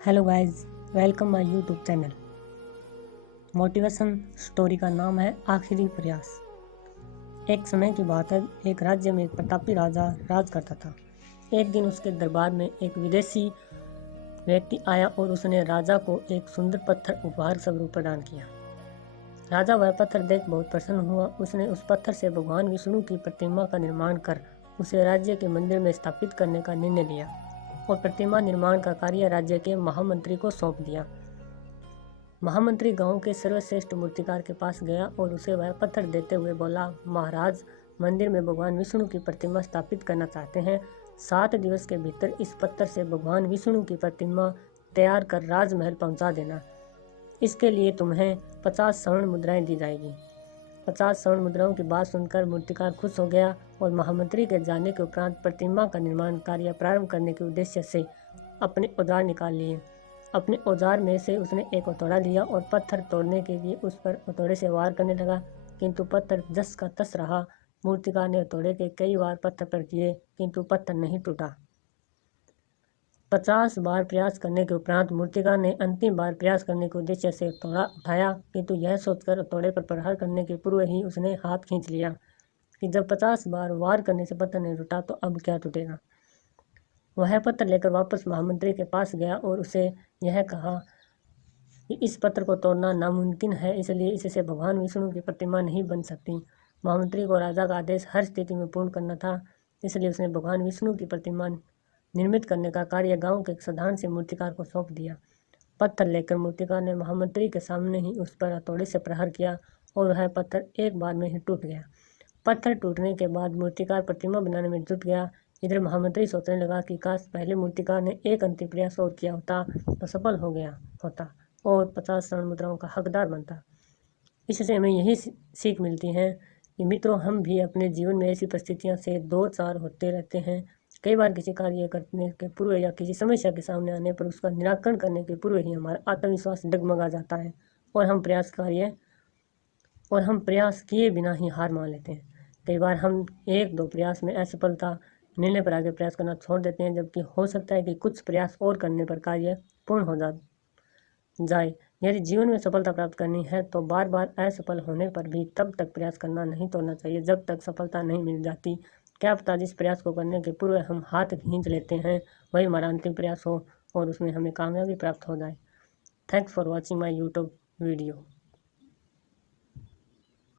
Hello guys, welcome my YouTube channel. Motivation story का नाम है आखिरी प्रयास। एक समय की बात है, एक राज्य में एक प्रतापी राजा राज करता था। एक दिन उसके दरबार में एक विदेशी व्यक्ति आया और उसने राजा को एक सुंदर पत्थर उपहार स्वरूप प्रदान किया। राजा वह पत्थर देख बहुत प्रसन्न हुआ। उसने उस पत्थर से भगवान विष्णु की प्रतिमा का निर्माण कर उसे राज्य के मंदिर में स्थापित करने का निर्णय लिया और प्रतिमा निर्माण का कार्य राज्य के महामंत्री को सौंप दिया। महामंत्री गांव के सर्वश्रेष्ठ मूर्तिकार के पास गया और उसे वह पत्थर देते हुए बोला, महाराज, मंदिर में भगवान विष्णु की प्रतिमा स्थापित करना चाहते हैं। 7 दिवस के भीतर इस पत्थर से भगवान विष्णु की प्रतिमा तैयार कर राजमहल पहुंचा देना। इसके लिए तुम्हें 50 स्वर्ण मुद्राएं दी जाएगी। 50 स्वर्ण मुद्राओं की बात सुनकर मूर्तिकार खुश हो गया और महामंत्री के जाने के उपरांत प्रतिमा का निर्माण कार्य प्रारंभ करने के उद्देश्य से अपने औजार निकाल लिए। अपने औजार में से उसने एक हथौड़ा लिया और पत्थर तोड़ने के लिए उस पर हथौड़े से वार करने लगा, किंतु पत्थर जस का तस रहा। मूर्तिकार ने हथौड़े के कई बार पत्थर पर किए, किंतु पत्थर नहीं टूटा। 50 बार प्रयास करने के उपरांत मूर्तिकार ने अंतिम बार प्रयास करने के उद्देश्य से हथौड़ा उठाया, किंतु यह सोचकर हथौड़े पर प्रहार करने के पूर्व ही उसने हाथ खींच लिया कि जब 50 बार वार करने से पत्थर नहीं टूटा तो अब क्या टूटेगा। वह पत्थर लेकर वापस महामंत्री के पास गया और उसे यह कहा कि इस पत्थर को तोड़ना नामुमकिन है, इसलिए इससे भगवान विष्णु की प्रतिमा नहीं बन सकती। महामंत्री को राजा का आदेश हर स्थिति में पूर्ण करना था, इसलिए उसने भगवान विष्णु की प्रतिमा निर्मित करने का कार्य गांव के एक साधारण से मूर्तिकार को सौंप दिया। पत्थर लेकर मूर्तिकार ने महामंत्री के सामने ही उस पर हथौड़े से प्रहार किया और वह पत्थर एक बार में ही टूट गया। पत्थर टूटने के बाद मूर्तिकार प्रतिमा बनाने में जुट गया। इधर महामंत्री सोचने लगा कि काश पहले मूर्तिकार ने एक अंतिम प्रयास और किया होता तो सफल हो गया होता और 50 स्वर्ण मुद्राओं का हकदार बनता। इससे हमें यही सीख मिलती है कि मित्रों, हम भी अपने जीवन में ऐसी परिस्थितियों से दो चार होते रहते हैं। कई बार किसी कार्य करने के पूर्व या किसी समस्या के सामने आने पर उसका निराकरण करने के पूर्व ही हमारा आत्मविश्वास डगमगा जाता है और हम प्रयास किए बिना ही हार मान लेते हैं। कई बार हम 1-2 प्रयास में असफलता मिलने पर आगे प्रयास करना छोड़ देते हैं, जबकि हो सकता है कि कुछ प्रयास और करने पर कार्य पूर्ण हो जाए। यदि जीवन में सफलता प्राप्त करनी है तो बार बार असफल होने पर भी तब तक प्रयास करना नहीं तोड़ना चाहिए जब तक सफलता नहीं मिल जाती। क्या पता जिस प्रयास को करने के पूर्व हम हाथ खींच लेते हैं वही हमारा अंतिम प्रयास हो और उसमें हमें कामयाबी प्राप्त हो जाए। Thanks for watching my YouTube video.